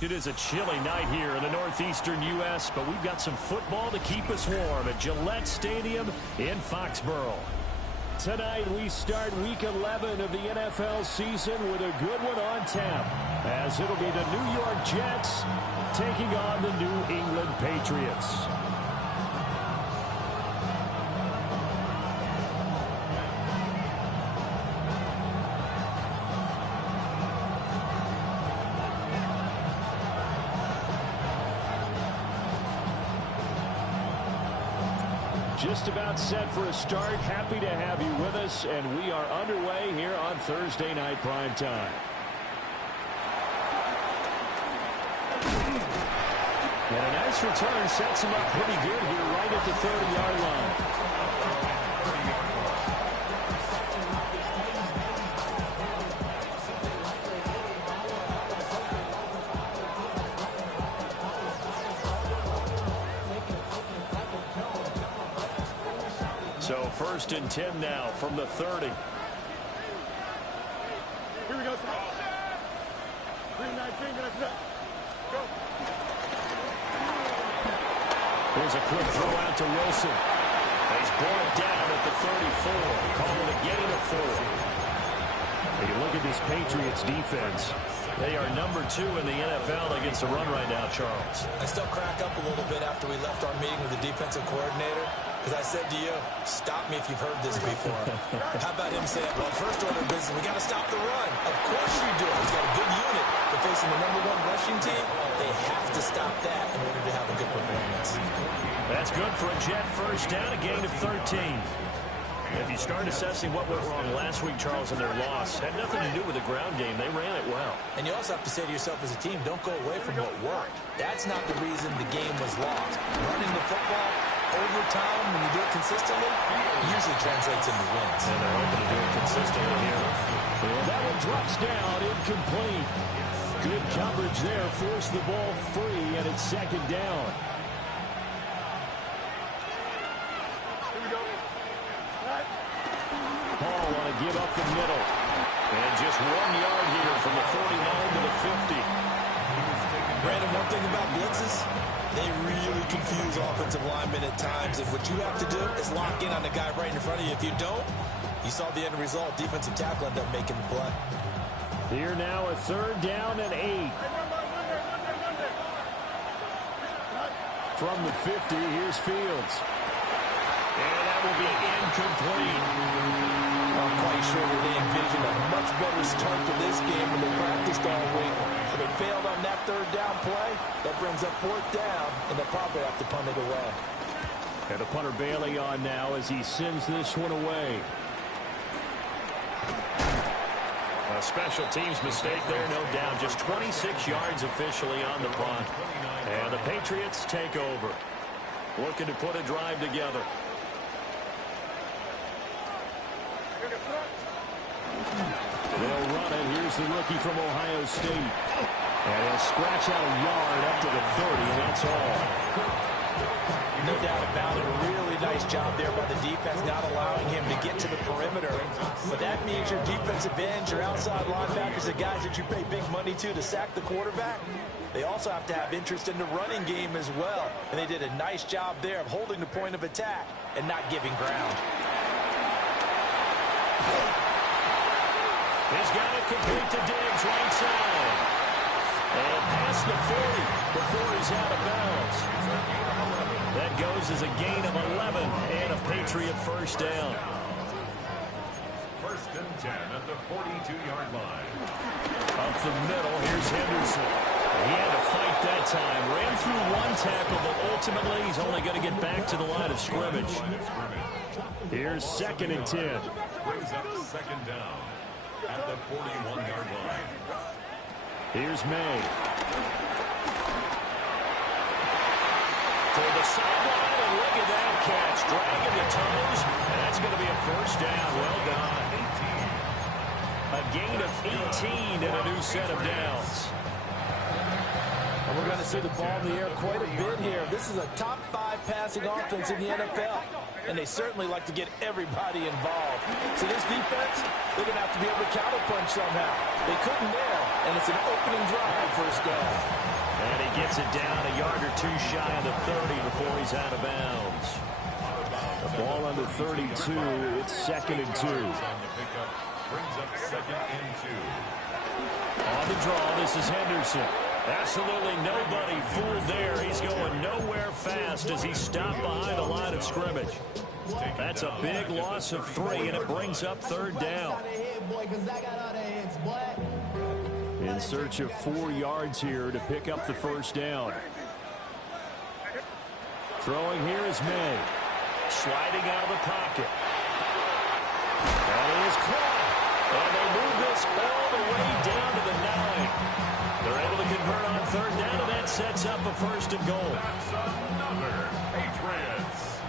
It is a chilly night here in the northeastern U.S., but we've got some football to keep us warm at Gillette Stadium in Foxborough. Tonight we start Week 11 of the NFL season with a good one on tap, as it'll be the New York Jets taking on the New England Patriots. Just about set for a start. Happy to have you with us, and we are underway here on Thursday Night Prime Time. And a nice return sets him up pretty good here right at the 30-yard line. So 1st and 10 now from the 30. Here we go. 3-19, go. Here's a quick throw out to Wilson. He's brought down at the 34. Call it a gain of 4. You look at this Patriots defense. They are number 2 in the NFL against the run right now, Charles. I still crack up a little bit after we left our meeting with the defensive coordinator, because I said to you, stop me if you've heard this before. How about him saying, well, first order of business, we got to stop the run. Of course you do. He's got a good unit. They're facing the #1 rushing team. They have to stop that in order to have a good performance. That's good for a Jet first down, a gain of 13. If you start assessing what went wrong last week, Charles, in their loss, had nothing to do with the ground game. They ran it well. And you also have to say to yourself as a team, don't go away from what worked. That's not the reason the game was lost. Running the football over time, when you do it consistently, usually translates into wins. And they're hoping to do it consistently here. Well, that one drops down, incomplete. Good coverage there, forced the ball free, and it's 2nd down. Paul want to give up the middle. And just 1 yard here from the 49 to the 50. Brandon, one thing about blitzes, they really confuse offensive linemen at times. And what you have to do is lock in on the guy right in front of you. If you don't, you saw the end result. Defensive tackle ended up making the play. Here now a 3rd down and 8. From the 50, here's Fields. And that will be incomplete. I'm quite sure that they envisioned a much better start to this game when they practiced all week. But they failed on that 3rd down play. That brings up 4th down, and they'll probably have to punt it away. And the punter Bailey on now as he sends this one away. A special teams mistake there, no doubt. Just 26 yards officially on the punt. And the Patriots take over. Looking to put a drive together. They'll run it. Here's the rookie from Ohio State. And he'll scratch out a yard up to the 30, and that's all. No doubt about it. A really nice job there by the defense, not allowing him to get to the perimeter. But that means your defensive ends, your outside linebackers, the guys that you pay big money to sack the quarterback, they also have to have interest in the running game as well. And they did a nice job there of holding the point of attack and not giving ground. He's got it complete to Diggs, right side. And past the 40 before he's out of bounds. That goes as a gain of 11 and a Patriot first down. 1st and 10 at the 42-yard line. Up the middle, here's Henderson. He had to fight that time. Ran through 1 tackle, but ultimately he's only going to get back to the line of scrimmage. Here's 2nd and 10. Brings up 2nd down at the 41-yard line. Here's May. To the sideline, and look at that catch. Dragging the toes, and that's going to be a first down. Well done. A gain of 18 and a new set of downs. And we're going to see the ball in the air quite a bit here. This is a top 5 passing offense in the NFL. And they certainly like to get everybody involved. So this defense, they're going to have to be able to counterpunch somehow. They couldn't there, and it's an opening drive, first down. Gets it down a yard or two shy of the 30 before he's out of bounds. The ball on the 32. It's 2nd and 2. Brings up 2nd and 2. On the draw, this is Henderson. Absolutely nobody fooled there. He's going nowhere fast as he stopped behind the line of scrimmage. That's a big loss of 3, and it brings up 3rd down. In search of 4 yards here to pick up the 1st down. Throwing here is May. Sliding out of the pocket. That is caught. And they move this all the way down to the 9. They're able to convert on 3rd down, and that sets up a 1st and goal. That's another Patriots.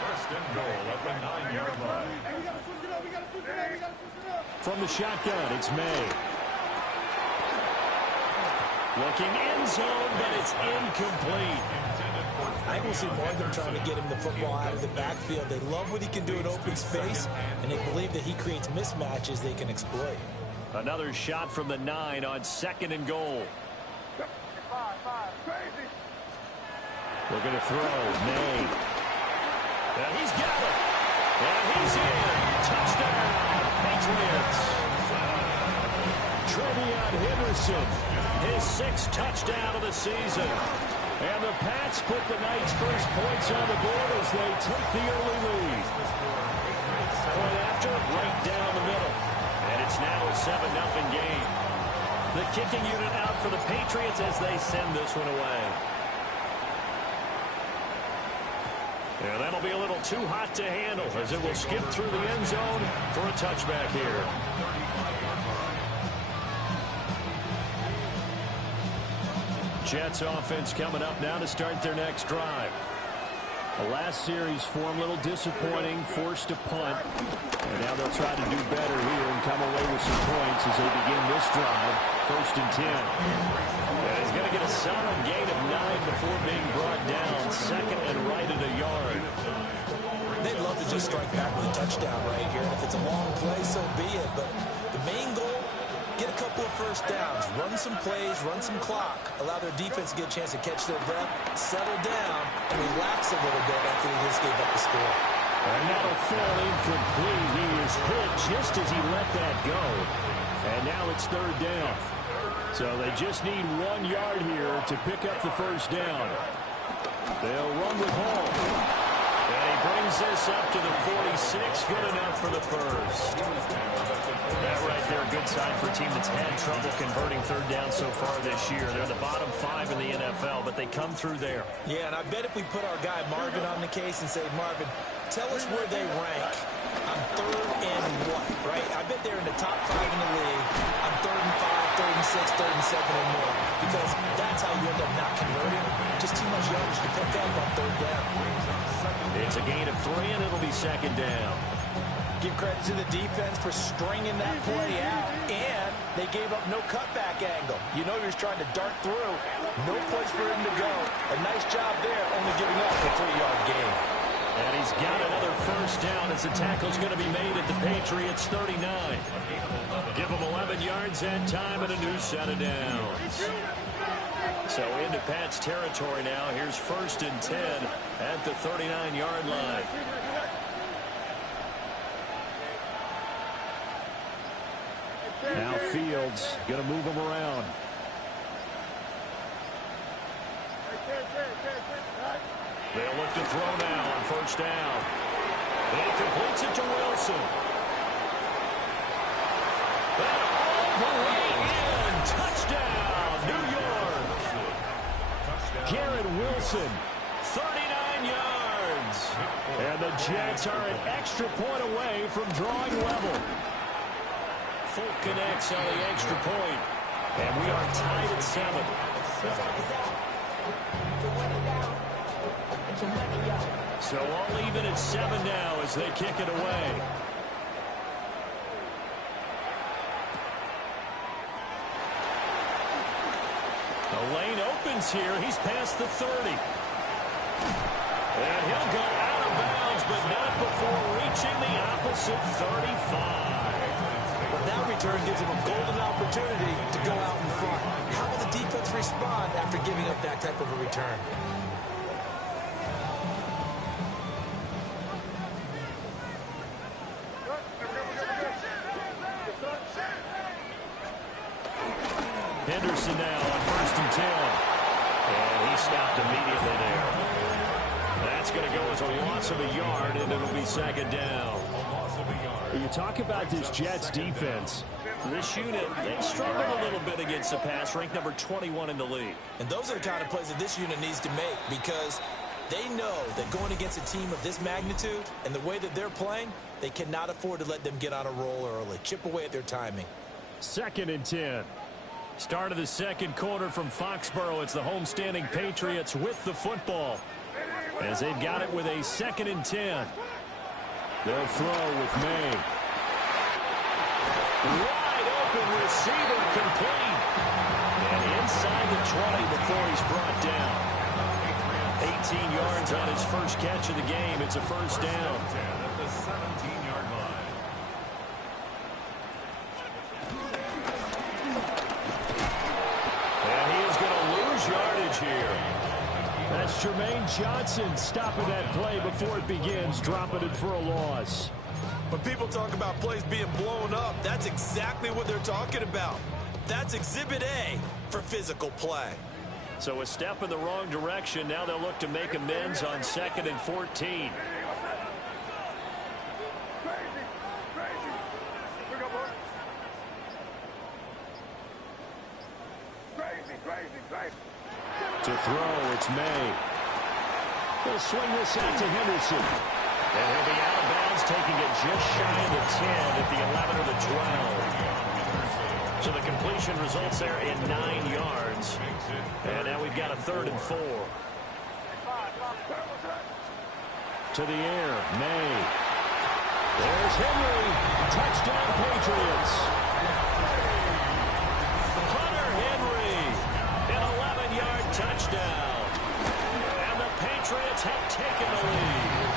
1st and goal at the 9-yard line. From the shotgun, it's May. Looking end zone, but it's incomplete. I will see more of them trying to get him the football out of the backfield. They love what he can do in open space, and they believe that he creates mismatches they can exploit. Another shot from the 9 on 2nd and goal. Looking to throw. May. And he's got it. And he's in. Touchdown, Patriots. Trevion Henderson, his 6th touchdown of the season. And the Pats put the Knights' first points on the board as they take the early lead. Point after, right down the middle. And it's now a 7-0 game. The kicking unit out for the Patriots as they send this one away. And that'll be a little too hot to handle as it will skip through the end zone for a touchback here. Jets offense coming up now to start their next drive. The last series for them a little disappointing, forced a punt. And now they'll try to do better here and come away with some points as they begin this drive. 1st and 10. And he's going to get a solid gain of 9 before being brought down. 2nd and right at a yard. They'd love to just strike back with a touchdown right here. And if it's a long play, so be it. But the main goal, get a couple of 1st downs, run some plays, run some clock, allow their defense to get a chance to catch their breath, settle down, and relax a little bit after they just gave up the score. And that'll fall incomplete. He is hit just as he let that go. And now it's 3rd down. So they just need 1 yard here to pick up the 1st down. They'll run with Hall. And he brings this up to the 46. Good enough for the 1st. That right there, a good sign for a team that's had trouble converting 3rd down so far this year. They're the bottom 5 in the NFL, but they come through there. Yeah, and I bet if we put our guy Marvin on the case and say, Marvin, tell us where they rank on 3rd and what, right? I bet they're in the top 5 in the league on 3rd and 5, 3rd and 6, 3rd and 7 and more, because that's how you end up not converting. Just too much yardage to pick up on 3rd down. It's a gain of 3, and it'll be 2nd down. Give credit to the defense for stringing that play out, and they gave up no cutback angle. You know he was trying to dart through. No place for him to go. A nice job there, only giving up a 3-yard gain. And he's got another 1st down as the tackle's going to be made at the Patriots' 39. Give him 11 yards that time and a new set of downs. So into Pat's territory now. Here's 1st and 10 at the 39-yard line. Now Fields going to move him around. They'll look to throw now on 1st down. He completes it to Wilson. And all the way in. Touchdown, New York. Garrett Wilson, 39 yards. And the Jets are an extra point away from drawing level. Full connects on the extra point. And we are tied at 7. So all even at 7 now as they kick it away. The lane opens here. He's past the 30. And he'll go out of bounds, but not before reaching the opposite 35. But that return gives him a golden opportunity to go out in front. How will the defense respond after giving up that type of a return. Henderson now on 1st and 10. And he stopped immediately there. That's going to go as a loss of a yard, and it'll be 2nd down. You talk about this Jets defense. This unit, they struggled a little bit against the pass, ranked number 21 in the league. And those are the kind of plays that this unit needs to make, because they know that going against a team of this magnitude and the way that they're playing, they cannot afford to let them get on a roll early. Chip away at their timing. 2nd and 10. Start of the 2nd quarter from Foxborough. It's the homestanding Patriots with the football, as they've got it with a 2nd and 10. They'll throw with May. Wide open receiver, complete. And inside the 20 before he's brought down. 18 yards on his first catch of the game. It's a 1st down. At the 17-yard line. And he is going to lose yardage here. That's Jermaine Johnson stopping that play before it begins, dropping it for a loss. When people talk about plays being blown up, that's exactly what they're talking about. That's Exhibit A for physical play. So a step in the wrong direction. Now they'll look to make amends on 2nd and 14. To throw, it's May. He'll swing this out to Henderson. And he'll be out of bounds, taking it just shy of the 10 at the 11 or the 12. So the completion results there in 9 yards. And now we've got a 3rd and 4. To the air, May. There's Henry. Touchdown, Patriots. Hunter Henry. An 11-yard touchdown. And the Patriots have taken the lead.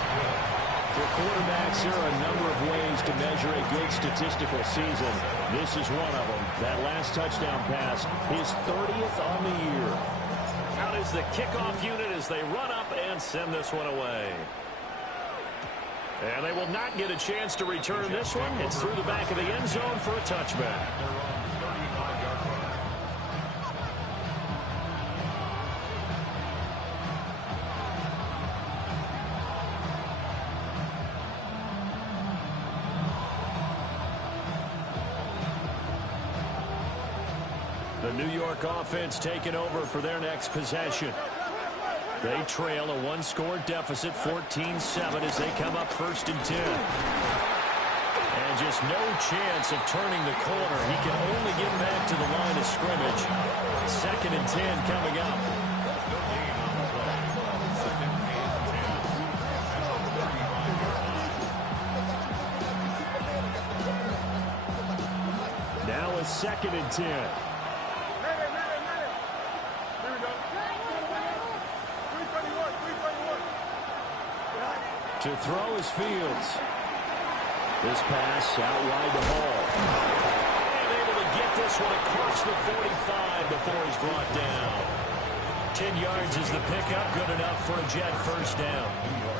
For quarterbacks, there are a number of ways to measure a good statistical season. This is one of them. That last touchdown pass, his 30th on the year. Out is the kickoff unit as they run up and send this one away. And they will not get a chance to return this one. It's through the back of the end zone for a touchback. The New York offense taking over for their next possession. They trail a one-score deficit, 14-7, as they come up 1st and 10. And just no chance of turning the corner. He can only get back to the line of scrimmage. 2nd and 10 coming up. Now a 2nd and 10. To throw is Fields. This pass out wide to Hall. And able to get this one across the 45 before he's brought down. 10 yards is the pickup, good enough for a Jet 1st down.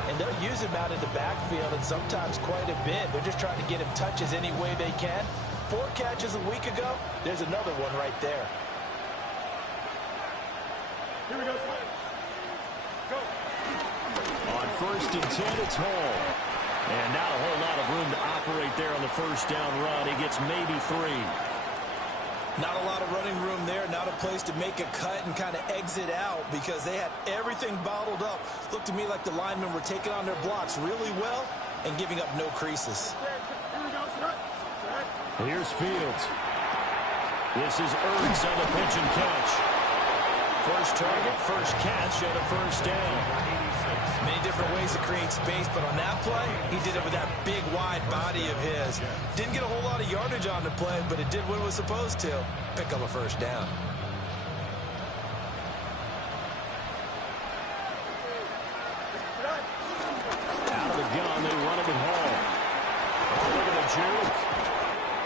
And they'll use him out in the backfield, and sometimes quite a bit. They're just trying to get him touches any way they can. 4 catches a week ago. There's another one right there. Here we go. Go. On 1st and 10, it's Hall. And not a whole lot of room to operate there on the 1st down run. He gets maybe 3. Not a lot of running room there. Not a place to make a cut and kind of exit out, because they had everything bottled up. Looked to me like the linemen were taking on their blocks really well and giving up no creases. Here's Fields. This is Ertz on the pitch and catch. First target, first catch, and a 1st down. Many different ways to create space, but on that play, he did it with that big, wide body of his. Didn't get a whole lot of yardage on the play, but it did what it was supposed to. Pick up a 1st down. Out of the gun, they run it with Hall. Oh, look at the juke.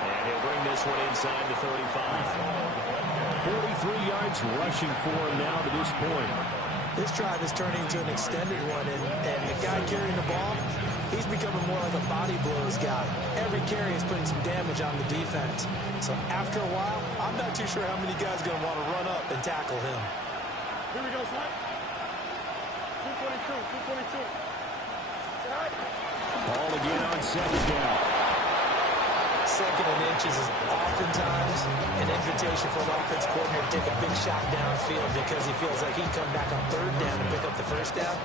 And he'll bring this one inside the 35. 43 yards rushing for him now to this point. This drive is turning into an extended one, and the guy carrying the ball, he's becoming more like a body blows guy. Every carry is putting some damage on the defense. So after a while, I'm not too sure how many guys are going to want to run up and tackle him. Here we go, son. 222. Ball again on second down. Second and inches is oftentimes an invitation for an offense coordinator to take a big shot downfield because he feels like he can come back on third down and pick up the first down.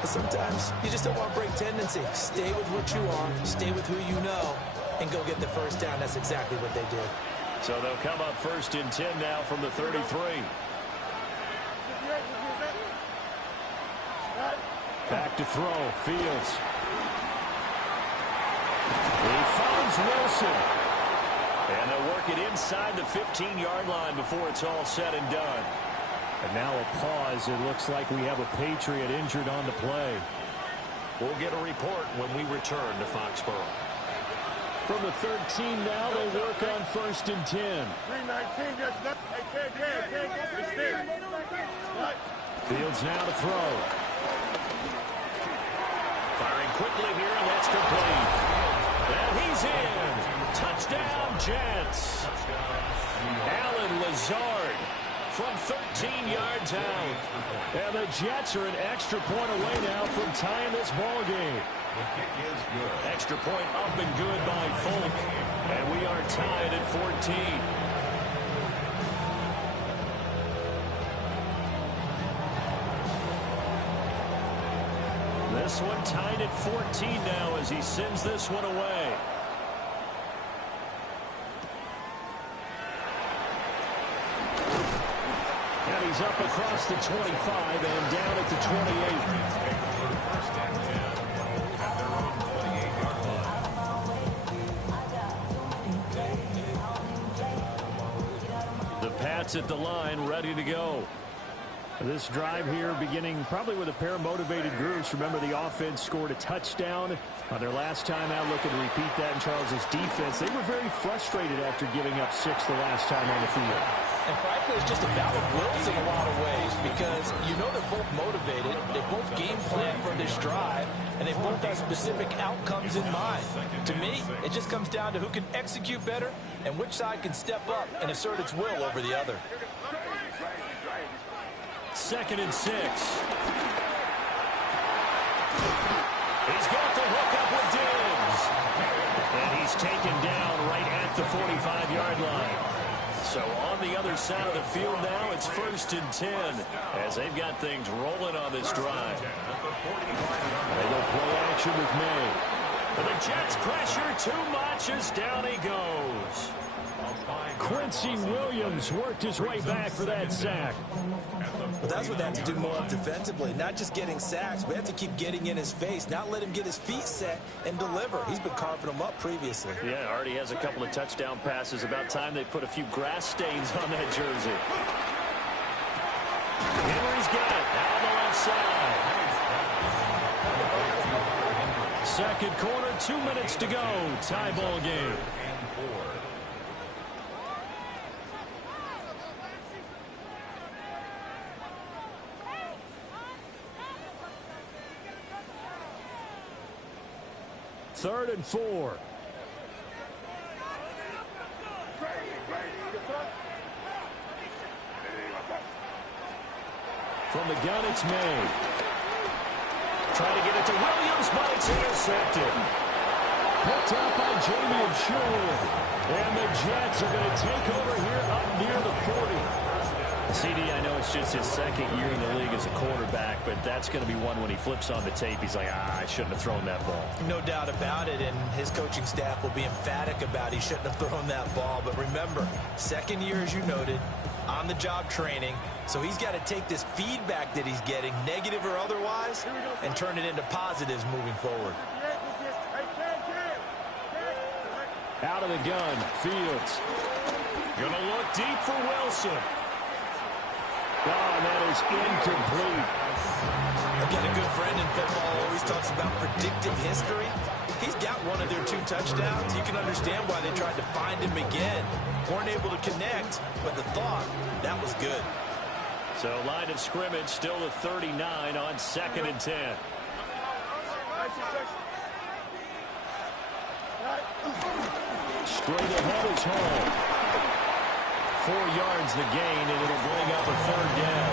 But sometimes you just don't want to break tendency. Stay with what you are, stay with who you know, and go get the first down. That's exactly what they did. So they'll come up 1st and 10 now from the 33. Back to throw. Fields. He finds Wilson. And they'll work it inside the 15-yard line before it's all said and done. And now a pause. It looks like we have a Patriot injured on the play. We'll get a report when we return to Foxborough. From the 13 now, they work on 1st and 10. 319, Fields now to throw. Firing quickly here, and that's complete. And he's in. Touchdown, Jets. Alan Lazard from 13 yards out. And the Jets are an extra point away now from tying this ball game. Extra point up and good by Folk. And we are tied at 14. This one tied at 14 now as he sends this one away. And he's up across the 25 and down at the 28. The Pats at the line, ready to go. This drive here beginning probably with a pair of motivated groups. Remember, the offense scored a touchdown on their last time out. Looking to repeat that in Charles's defense. They were very frustrated after giving up 6 the last time on the field. And frankly, it's just a battle of wills in a lot of ways because you know they're both motivated. They both game plan for this drive, and they both have specific outcomes in mind. To me, it just comes down to who can execute better and which side can step up and assert its will over the other. 2nd and 6. He's got the hook up with Diggs. And he's taken down right at the 45-yard line. So on the other side of the field now, it's 1st and 10 as they've got things rolling on this drive. They go play action with May. But the Jets pressure too much as down he goes. Quincy Williams worked his way back for that sack. But that's what they have to do more of defensively, not just getting sacks. We have to keep getting in his face, not let him get his feet set and deliver. He's been carving them up previously. Yeah, already has a couple of touchdown passes. About time they put a few grass stains on that jersey. Henry's got it out on the left side. Second quarter, 2 minutes to go. Tie ball game. Third and 4. From the gun, it's May. Trying to get it to Williams, but it's intercepted. Picked up by Jamie Sherwood. And the Jets are going to take over here up near the 40. CD, I know it's just his second year in the league as a quarterback, but that's going to be one when he flips on the tape. He's like, I shouldn't have thrown that ball. No doubt about it, and his coaching staff will be emphatic about he shouldn't have thrown that ball. But remember, second year, as you noted, on-the-job training, so he's got to take this feedback that he's getting, negative or otherwise, and turn it into positives moving forward. Out of the gun, Fields. Going to look deep for Wilson. Oh, that is incomplete. Again, a good friend in football always talks about predictive history. He's got one of their 2 touchdowns. You can understand why they tried to find him again. Weren't able to connect, but the thought, that was good. So line of scrimmage still at 39 on 2nd and 10. Straight ahead is home. 4 yards the gain, and it'll bring up a 3rd down.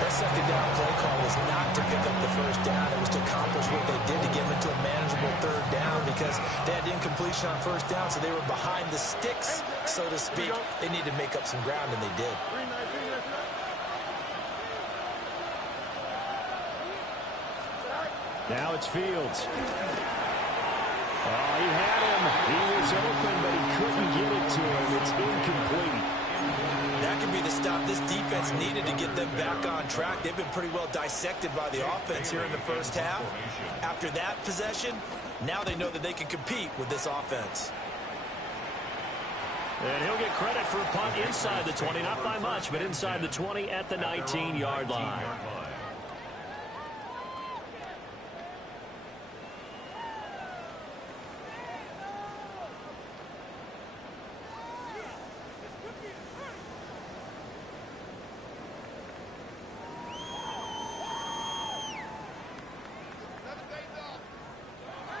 That 2nd down play call was not to pick up the 1st down. It was to accomplish what they did to get them into a manageable 3rd down because they had incompletion on 1st down, so they were behind the sticks, so to speak. They needed to make up some ground, and they did. Now it's Fields. Oh, he had him. He was open, but he couldn't get it to him. It's incomplete. That could be the stop this defense needed to get them back on track. They've been pretty well dissected by the offense here in the first half. After that possession, now they know that they can compete with this offense. And he'll get credit for a punt inside the 20, not by much, but inside the 20 at the 19-yard line.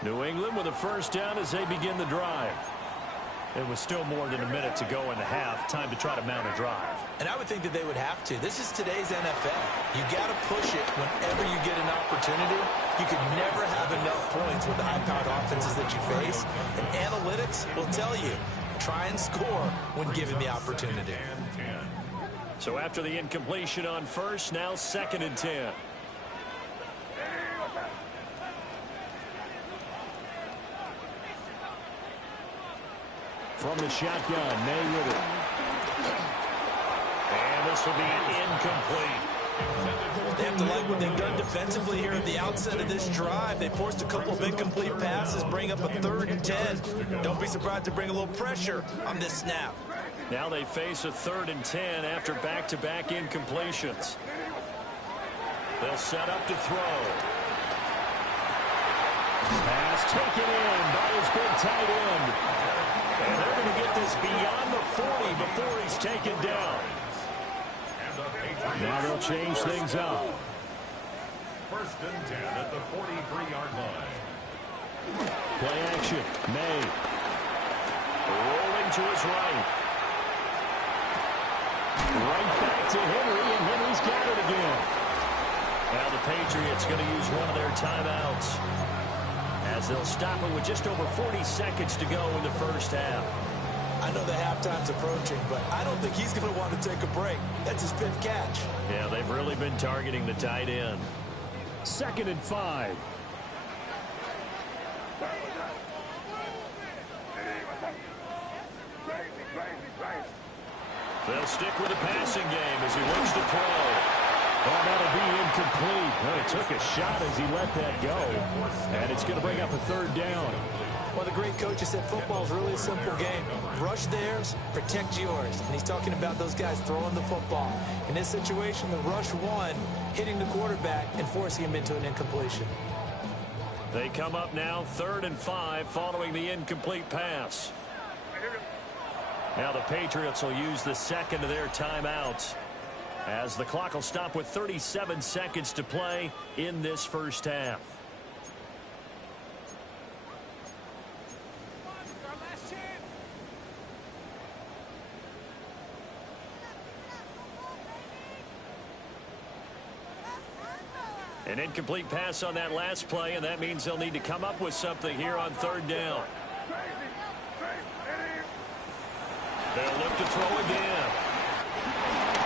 New England with a 1st down as they begin the drive. It was still more than a minute to go in the half. Time to try to mount a drive. And I would think that they would have to. This is today's NFL. You got to push it whenever you get an opportunity. You could never have enough points with the high-powered offenses that you face. And analytics will tell you, try and score when given the opportunity. So after the incompletion on 1st, now 2nd and 10. From the shotgun, May with it. And this will be incomplete. They have to like what they've done defensively here at the outset of this drive. They forced a couple of incomplete passes, bring up a 3rd and 10. Don't be surprised to bring a little pressure on this snap. Now they face a 3rd and 10 after back-to-back incompletions. They'll set up to throw. Pass taken in by his big tight end. And they're going to get this beyond the 40 before he's taken down. Now they'll change things up. 1st and 10 at the 43-yard line. Play action. May. Rolling to his right. Right back to Henry, and Henry's got it again. Now the Patriots going to use one of their timeouts, as they'll stop it with just over 40 seconds to go in the first half. I know the halftime's approaching, but I don't think he's going to want to take a break. That's his 5th catch. Yeah, they've really been targeting the tight end. 2nd and 5. They'll stick with the passing game as he looks to throw. Oh, that'll be incomplete. Well, he took a shot as he let that go. And it's going to bring up a 3rd down. Well, the great coach has said football is really a simple game. Rush theirs, protect yours. And he's talking about those guys throwing the football. In this situation, the rush one, hitting the quarterback and forcing him into an incompletion. They come up now 3rd and 5 following the incomplete pass. Now the Patriots will use the 2nd of their timeouts, as the clock will stop with 37 seconds to play in this first half. An incomplete pass on that last play, and that means they'll need to come up with something here on 3rd down. They'll look to throw again.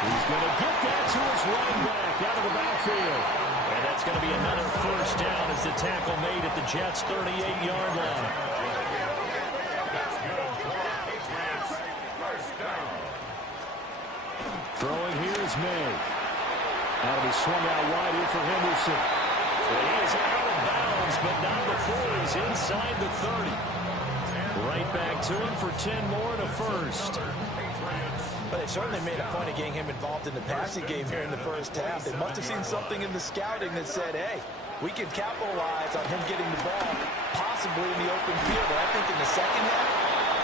He's going to get that to his running back out of the backfield. And that's going to be another 1st down as the tackle made at the Jets' 38-yard line. Throwing here is May. That'll be swung out wide here for Henderson. He is out of bounds, but not before he's inside the 30. Right back to him for 10 more and a 1st. But they certainly made a point of getting him involved in the passing game here in the first half. They must have seen something in the scouting that said, hey, we can capitalize on him getting the ball, possibly in the open field. And I think in the second half,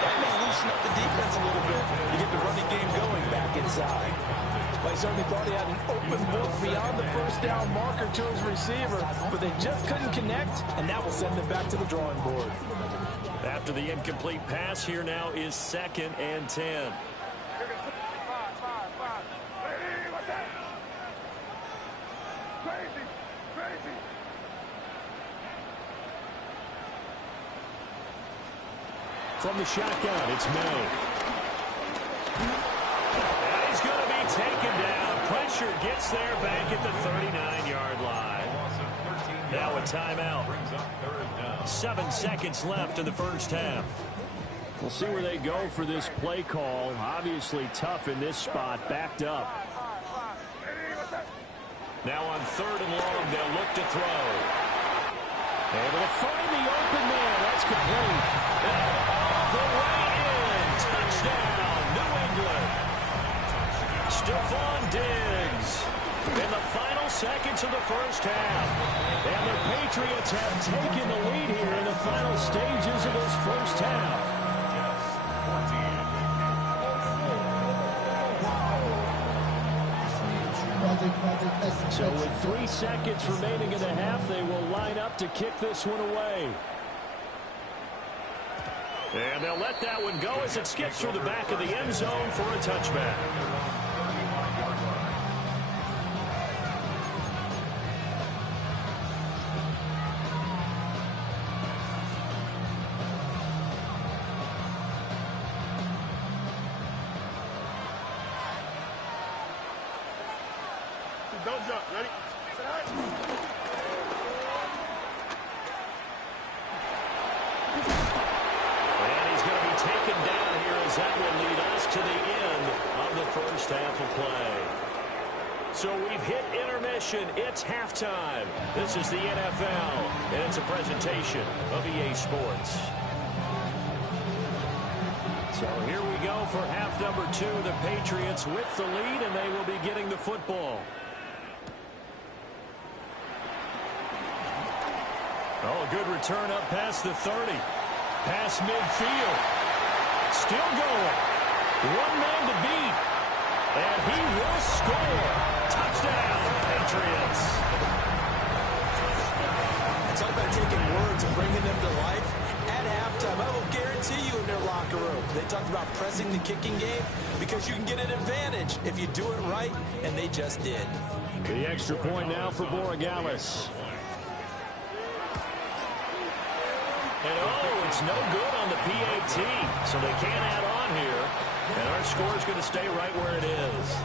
that may loosen up the defense a little bit to get the running game going back inside. Well, he certainly thought he had an open book beyond the first down marker to his receiver, but they just couldn't connect, and that will send them back to the drawing board. After the incomplete pass, here now is 2nd and 10. From the shotgun, it's May. And he's going to be taken down. Pressure gets there back at the 39-yard line. Now a timeout. 7 seconds left in the first half. We'll see where they go for this play call. Obviously tough in this spot, backed up. Now on 3rd and long, they'll look to throw. Able to find the open man. That's complete. The way in. Touchdown, New England. Stephon Diggs in the final seconds of the first half. And the Patriots have taken the lead here in the final stages of this first half. So with 3 seconds remaining in the half, they will line up to kick this one away. And they'll let that one go as it skips through the back of the end zone for a touchback. Don't jump. Ready? And he's going to be taken down here as that will lead us to the end of the first half of play. So we've hit intermission. It's halftime. This is the NFL, and it's a presentation of EA Sports. So here we go for half number 2. The Patriots with the lead, and they will be getting the football. Oh, a good return up past the 30. Past midfield. Still going. One man to beat. And he will score. Touchdown, Patriots. It's all about taking words and bringing them to life. At halftime, I will guarantee you in their locker room, they talked about pressing the kicking game because you can get an advantage if you do it right, and they just did. The extra point now for Borregales. And oh, it's no good on the PAT, so they can't add on here. And our score is going to stay right where it is.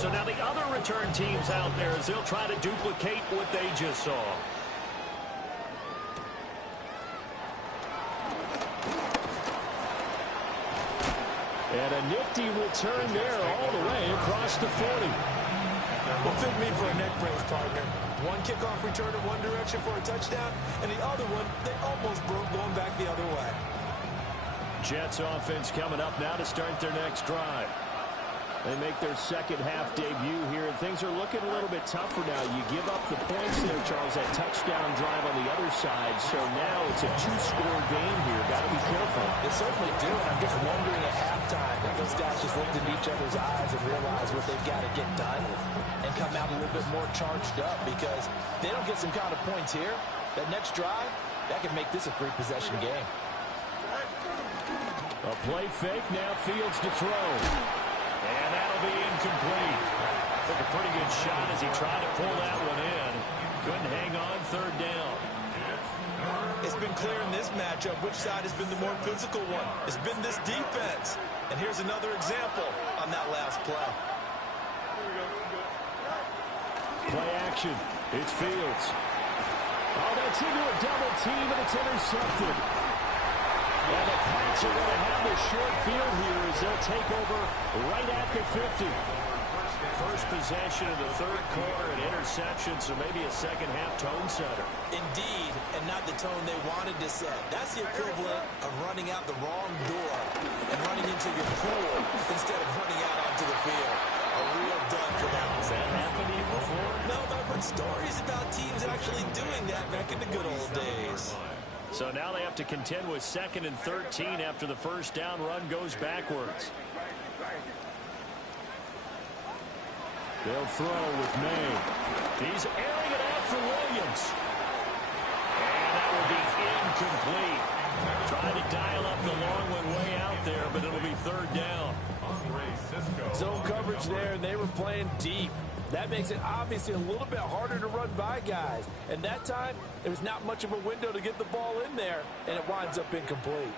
So now the other return teams out there, as they'll try to duplicate what they just saw. And a nifty return there all the way across the 40. Well, fit me for a neck brace, partner. One kickoff return in one direction for a touchdown, and the other one, they almost broke going back the other way. Jets offense coming up now to start their next drive. They make their second half debut here, and things are looking a little bit tougher now. You give up the points there, Charles, that touchdown drive on the other side. So now it's a 2-score game here. Got to be careful. They certainly do, and I'm just wondering at halftime if those guys just looked into each other's eyes and realize what they've got to get done and come out a little bit more charged up, because if they don't get some kind of points here, that next drive, that could make this a 3-possession game. A play fake, now Fields to throw. And that'll be incomplete. Took a pretty good shot as he tried to pull that one in. Couldn't hang on, 3rd down. It's been clear in this matchup which side has been the more physical one. It's been this defense. And here's another example on that last play. Play action. It's Fields. Oh, that's into a double team, and it's intercepted. And the Pats are going to have the short field here as they'll take over right at the 50. First possession of the third quarter, an interception, so maybe a second-half tone setter. Indeed, and not the tone they wanted to set. That's the equivalent of running out the wrong door and running into your pool instead of running out onto the field. A real dud for them. Has that happened to you before? No, but I've heard stories about teams actually doing that back in the good old days. So now they have to contend with 2nd and 13 after the first down run goes backwards. They'll throw with May. He's airing it out for Williams. And that will be incomplete. Trying to dial up the long one way out there, but it'll be 3rd down. Zone coverage there, and they were playing deep. That makes it obviously a little bit harder to run by guys. And that time, there was not much of a window to get the ball in there, and it winds up incomplete.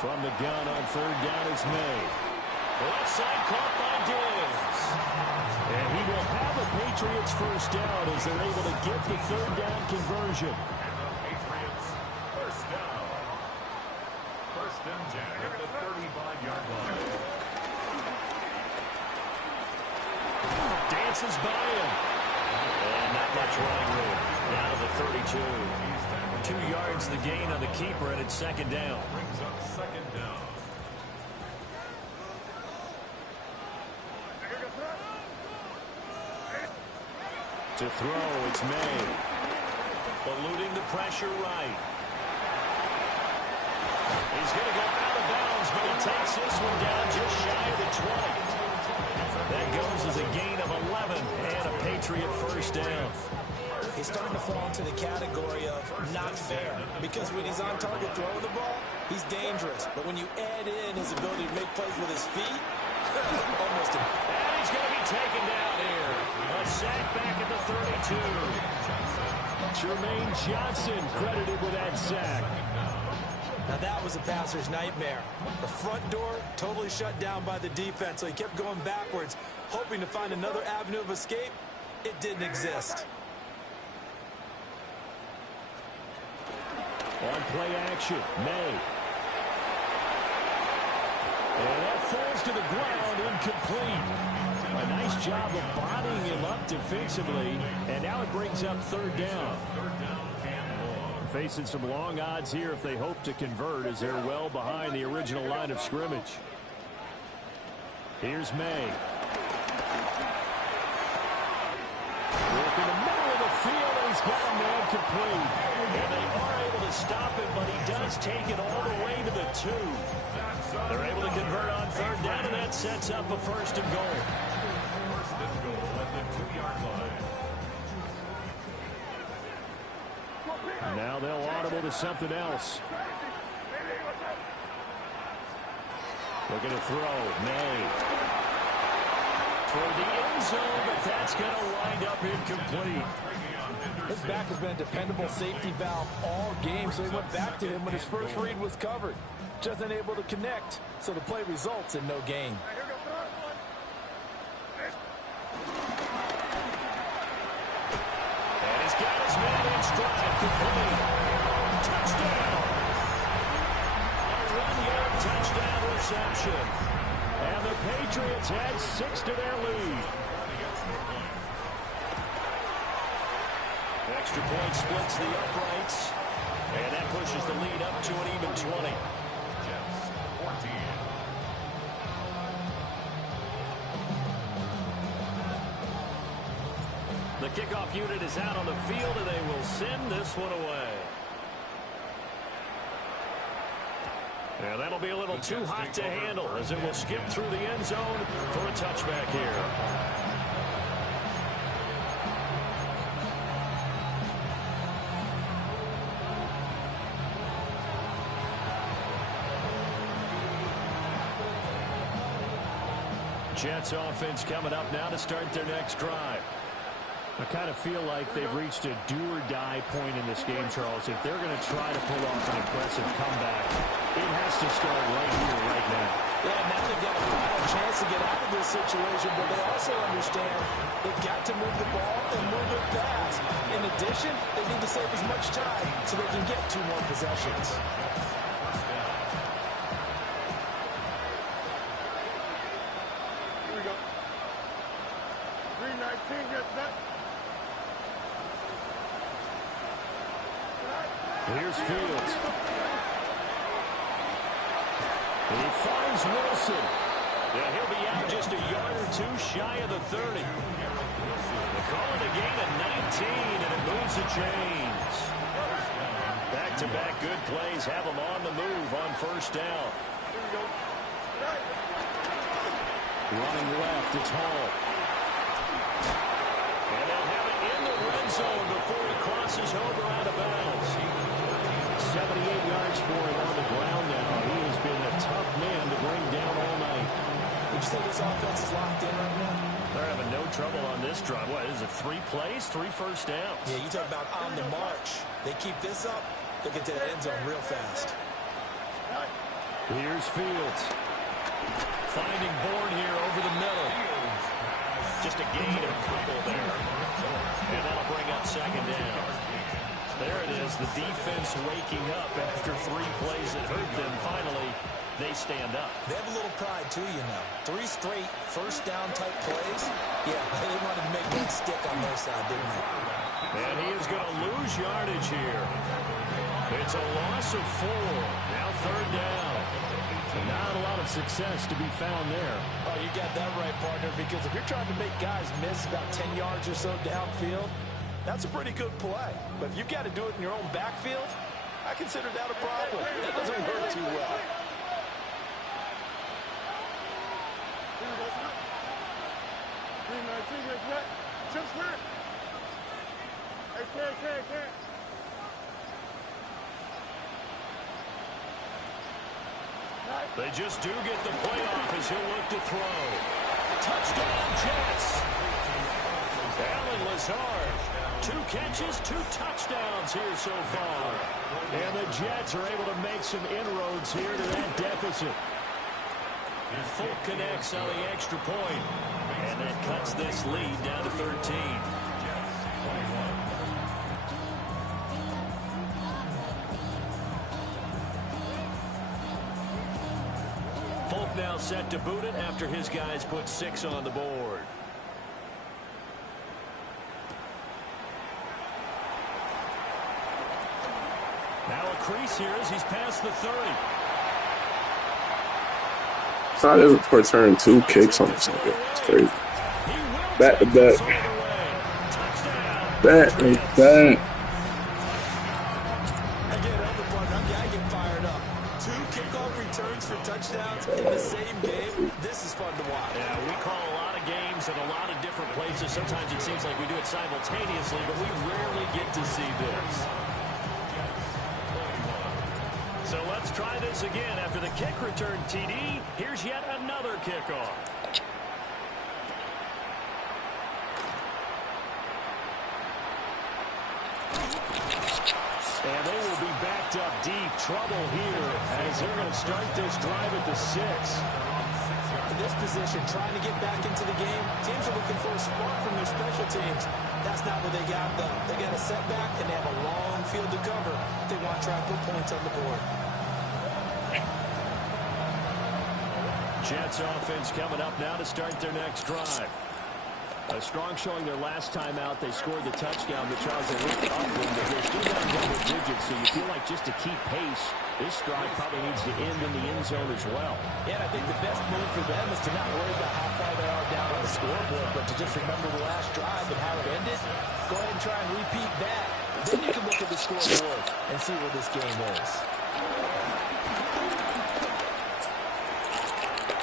From the gun on 3rd down is May. The left side caught by Diggs. And he will have a Patriots first down as they're able to get the 3rd down conversion. Patriots first down. 1st and 10 at the 35-yard line. Dances by him. And not much running room. Down to the 32. 2 yards the gain on the keeper, and it's 2nd down. Brings up 2nd down. To throw, it's May. Eluding the pressure right. He's going to go out of bounds, but he takes this one down just shy of the 20. That goes as a gain of 11 and a Patriot first down. He's starting to fall into the category of not fair, because when he's on target throwing the ball, he's dangerous. But when you add in his ability to make plays with his feet, almost impossible. And he's going to be taken down here. A sack back at the 32. Jermaine Johnson credited with that sack. Now that was a passer's nightmare. The front door totally shut down by the defense, so he kept going backwards, hoping to find another avenue of escape. It didn't exist. On play action, May. And that falls to the ground, incomplete. A nice job of bodying him up defensively, and now it brings up 3rd down. Facing some long odds here if they hope to convert, as they're well behind the original line of scrimmage. Here's May. Work in the middle of the field, and he's got a man complete. And they are able to stop it, but he does take it all the way to the 2. They're able to convert on 3rd down, and that sets up a 1st and goal. 1st and goal at the 2-yard line. And now they'll audible to something else. Looking to throw, May. Toward the end zone, but that's going to wind up incomplete. His back has been a dependable safety valve all game, so he went back to him when his first read was covered. Just unable to connect, so the play results in no gain. And he's got his man in stride, complete. Touchdown! A 1-yard touchdown reception. And the Patriots add 6 to their lead. Extra point splits the uprights. And that pushes the lead up to an even 20. Jets 14. The kickoff unit is out on the field, and they will send this one away. And that'll be a little too hot to handle, as it will skip through the end zone for a touchback here. Jets offense coming up now to start their next drive. I kind of feel like they've reached a do-or-die point in this game, Charles. If they're going to try to pull off an impressive comeback, it has to start right here, right now. Yeah, now they've got a final chance to get out of this situation, but they also understand they've got to move the ball and move it fast. In addition, they need to save as much time so they can get 2 more possessions. Here we go. 319 gets that. Here's Fields. He finds Wilson. Yeah, he'll be out just a yard or 2 shy of the 30. They call it a gain of 19, and it moves the chains. Back-to-back good plays have them on the move on first down. Here we go. Running left, it's Hall. And they'll have it in the red zone before he crosses over out of bounds. 78 yards for him on the ground now. He has been a tough man to bring down all night. Would you say this offense is locked in right now? They're having no trouble on this drive. What, is it 3 plays, 3 first downs? Yeah, you talk about on the march. They keep this up, they'll get to the end zone real fast. Here's Fields. Finding Bourne here over the middle. Just a gain of a couple there. And that'll bring up second down. There it is, the defense waking up after 3 plays that hurt them. Finally, they stand up. They have a little pride, too, you know. 3 straight first down type plays. Yeah, they wanted to make that stick on their side, didn't they? And he is going to lose yardage here. It's a loss of 4. Now third down. Not a lot of success to be found there. Oh, you got that right, partner, because if you're trying to make guys miss about 10 yards or so downfield, that's a pretty good play. But if you've got to do it in your own backfield, I consider that a problem. That doesn't work too well. Here we go. 319 gets that. Just win. Hey, They just do get the playoff as he'll look to throw. Touchdown, Jets. Allen Lazard. 2 catches, 2 touchdowns here so far. And the Jets are able to make some inroads here to that deficit. Folk connects on the extra point. And that cuts this lead down to 13. Folk now set to boot it after his guys put 6 on the board. Now a crease here as he's past the 30. How does it return 2 kicks on this nigga? It's crazy. Back to back. Back to back. I get fired up. 2 kickoff returns for touchdowns in the same game. This is fun to watch. Yeah, we call a lot of games in a lot of different places. Sometimes it seems like we do it simultaneously, but we rarely get to see this. So let's try this again. After the kick return TD, here's yet another kickoff. And they will be backed up deep. Trouble here as they're going to start this drive at the 6. In this position, trying to get back into the game, teams are looking for a spark from their special teams. That's not what they got, though. They got a setback, and they have a long field to cover if they want to try and put points on the board. Jets offense coming up now to start their next drive. A strong showing their last time out. They scored the touchdown, but Charles, they looked upwind, but they're still down double digits, so you feel like just to keep pace, this drive probably needs to end in the end zone as well. Yeah, and I think the best move for them is to not worry about how far they are down on the scoreboard, but to just remember the last drive and how it ended. Go ahead and try and repeat that. Then you can look at the scoreboard and see where this game is.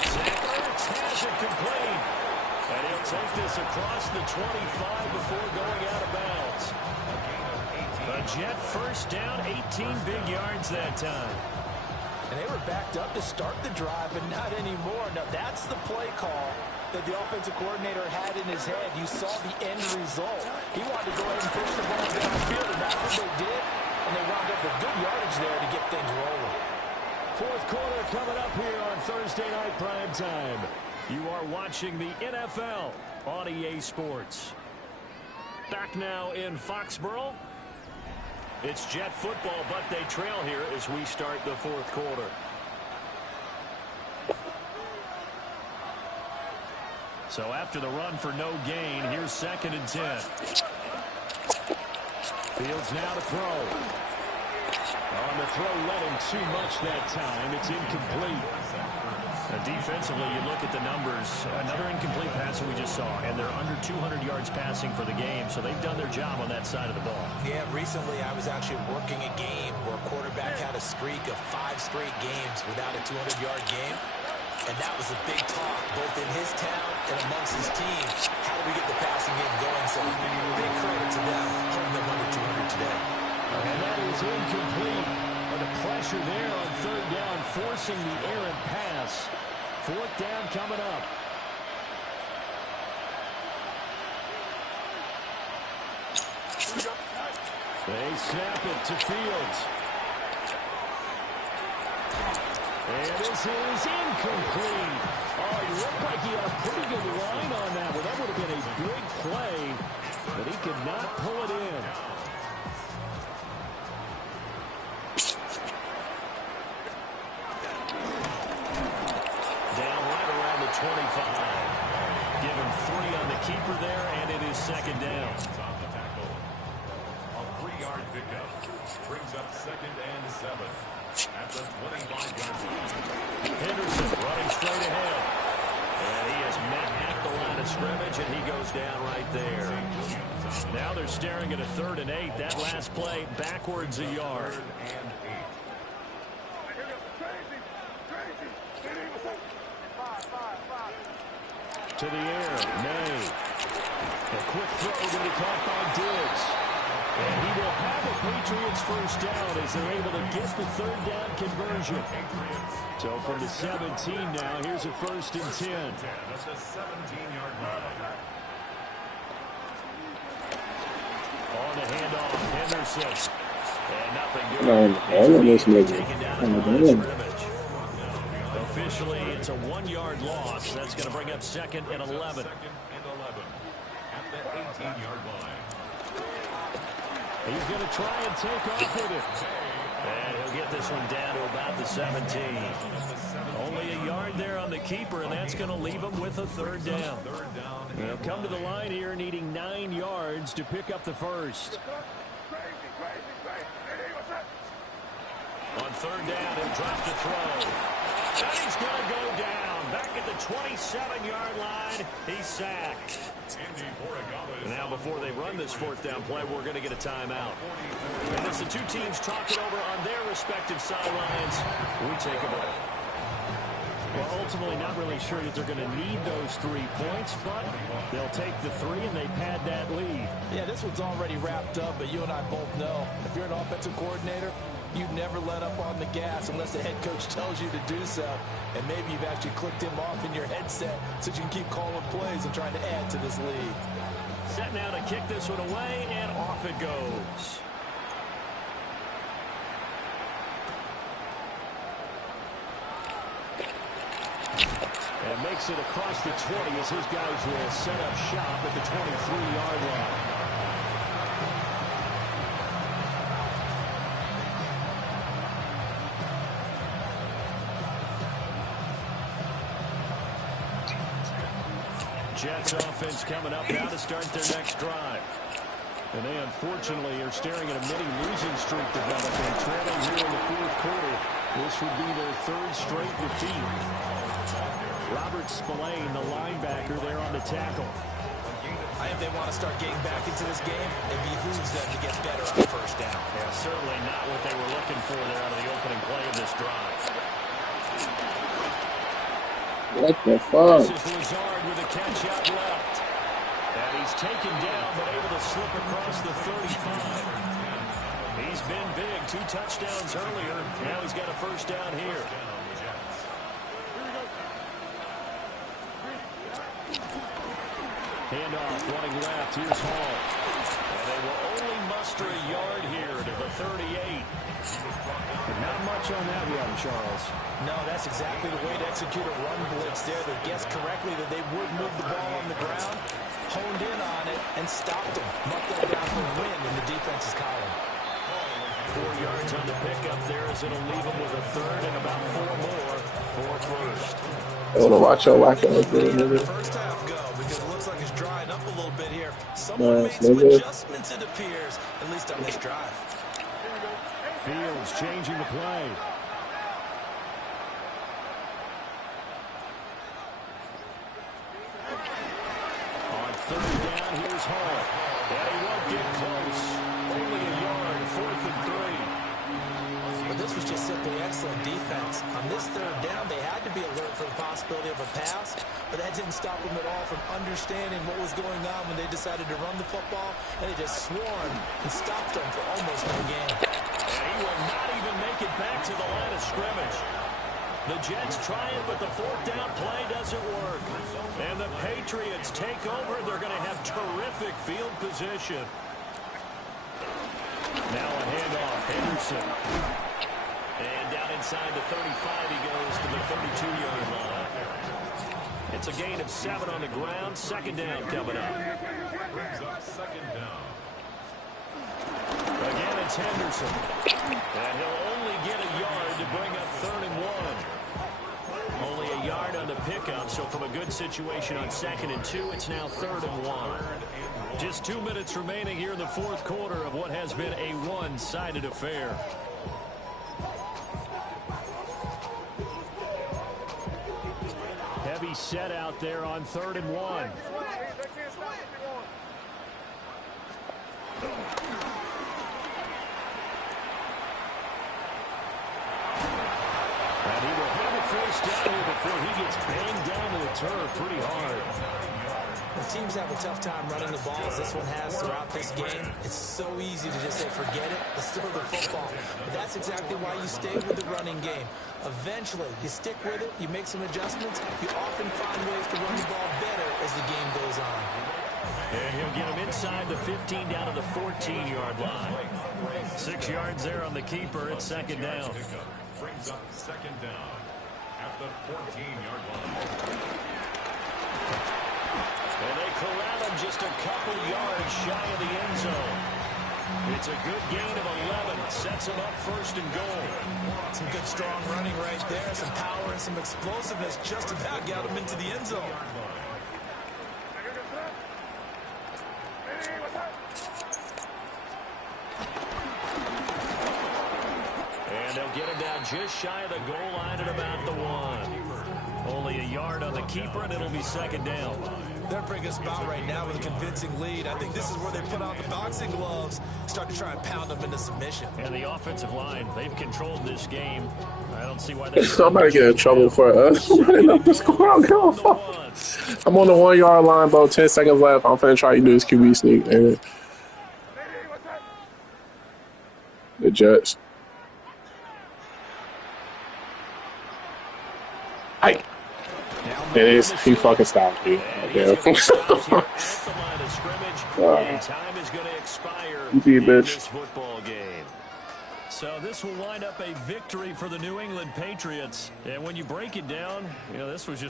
Sanders has it complete. And he'll take this across the 25 before going out of bounds. A Jet first down, 18 big yards that time. And they were backed up to start the drive, but not anymore. Now, that's the play call that the offensive coordinator had in his head. You saw the end result. He wanted to go ahead and push the ball downfield, and that's what they did. And they wound up with good yardage there to get things rolling. Fourth quarter coming up here on Thursday Night Prime Time. You are watching the NFL on EA Sports. Back now in Foxborough. It's Jet football, but they trail here as we start the fourth quarter. So after the run for no gain, here's 2nd and 10. Fields now to throw. On the throw, let him too much that time. It's incomplete. Defensively, you look at the numbers. Another incomplete pass that we just saw, and they're under 200 yards passing for the game, so they've done their job on that side of the ball. Yeah, recently I was actually working a game where a quarterback had a streak of 5 straight games without a 200-yard game, and that was a big talk both in his town and amongst his team. How do we get the passing game going? So big credit to them, putting them under 200 today. And that is incomplete. But the pressure there on 3rd down, forcing the errant pass. 4th down coming up. They snap it to Fields. And this is incomplete. Oh, he looked like he had a pretty good line on that one. That would have been a big play, but he could not pull it in. Down right around the 25. Give him 3 on the keeper there, and it is 2nd down. On the tackle. A 3-yard pickup. Brings up 2nd and 7. At the 25-yard line. Henderson running straight ahead. And he is met at the line of scrimmage, and he goes down right there. Now they're staring at a 3rd and 8. That last play backwards a yard. 3rd and 8. To the air, May. A quick throw going to be caught by Diggs. And he will have a Patriots first down as they're able to get the 3rd down conversion. So from the 17 now, here's a 1st and 10. At the 17-yard line. On the handoff, Henderson. And nothing No, doing. this nigga. Taken down at the line of scrimmage. Officially, it's a 1-yard loss. That's going to bring up 2nd and 11. 2nd and 11. At the 18-yard line. He's going to try and take off with it. And he'll get this one down to about the 17. Only a yard there on the keeper, and that's going to leave him with a 3rd down. They'll come to the line here needing 9 yards to pick up the first. On 3rd down, he'll drop to throw. And he's going to go down. Back at the 27-yard line, he's sacked. Now, before they run this 4th down play, we're going to get a timeout. And as the two teams talk it over on their respective sidelines, we take a break. Well, ultimately, not really sure that they're going to need those 3 points, but they'll take the 3 and they pad that lead. Yeah, this one's already wrapped up, but you and I both know if you're an offensive coordinator, you never let up on the gas unless the head coach tells you to do so. And maybe you've actually clicked him off in your headset so you can keep calling plays and trying to add to this lead. Set now to kick this one away, and off it goes. And makes it across the 20 as his guys will set up shop at the 23-yard line. Jets offense coming up now to start their next drive. And they unfortunately are staring at a mini losing streak developing, trailing here in the 4th quarter. This would be their 3rd straight defeat. Robert Spillane, the linebacker, there on the tackle. I think they want to start getting back into this game. It behooves them to get better on 1st down. Yeah, certainly not what they were looking for there out of the opening play of this drive. What the fuck? This is Lazard with a catch out left. And he's taken down, but able to slip across the 35. He's been big. 2 touchdowns earlier. Now he's got a first down here. Handoff running left. Here's Hall. And they will only muster a yard here to the 38. Not much on that run, Charles. No, that's exactly the way to execute a run blitz there. They guessed correctly that they would move the ball on the ground, honed in on it, and stopped them. Marked that down for a win in the defense's column. 4 yards on the pickup there as it'll leave them with a third and about 4 more for first. I want to watch your lack of The first half go because it looks like it's drying up a little bit here. Someone made some adjustments, it appears, at least on this drive. Fields changing the play. On third down, here's Hall. And he won't get close. Only a yard, 4th and 3. But this was just simply excellent defense. On this third down, they had to be alert for the possibility of a pass, but that didn't stop them at all from understanding what was going on when they decided to run the football, and they just swarmed and stopped them for almost no gain. And he will not even make it back to the line of scrimmage. The Jets try it, but the 4th down play doesn't work. And the Patriots take over. They're going to have terrific field position. Now a handoff, Henderson. And down inside the 35, he goes to the 32-yard line. It's a gain of 7 on the ground. 2nd down coming up. Brings up 2nd down. Again, it's Henderson. And he'll only get a yard to bring up 3rd and 1. Only a yard on the pickup, so from a good situation on 2nd and 2, it's now 3rd and 1. Just 2 minutes remaining here in the 4th quarter of what has been a one-sided affair. Heavy set out there on 3rd and 1. And he will have a first down here before he gets banged down to the turf pretty hard. The teams have a tough time running the ball as this one has throughout this game. It's so easy to just say, forget it, let's throw the football. But that's exactly why you stay with the running game. Eventually, you stick with it, you make some adjustments, you often find ways to run the ball better as the game goes on. And he'll get him inside the 15 down to the 14-yard line. 6 yards there on the keeper. It's 2nd down. Brings up 2nd down at the 14-yard line. And they corral him just a couple yards shy of the end zone. It's a good gain of 11. Sets him up 1st and goal. Some good strong running right there. Some power and some explosiveness just about got him into the end zone. And they'll get him down just shy of the goal line at about the 1. Only a yard on the keeper, and it'll be 2nd down. They're bringing us about right now with a convincing lead. I think this is where they put on the boxing gloves, start to try and pound them into submission. And the offensive line, they've controlled this game. I don't see why they... Somebody get in trouble for running up the score. I'm on the 1-yard line, bro. 10 seconds left. I'm finna try to do this QB sneak. And the Jets. Hey. It is. He fucking stopped me. Okay. Time is going to expire in this football game. So this will wind up a victory for the New England Patriots. And when you break it down, this was just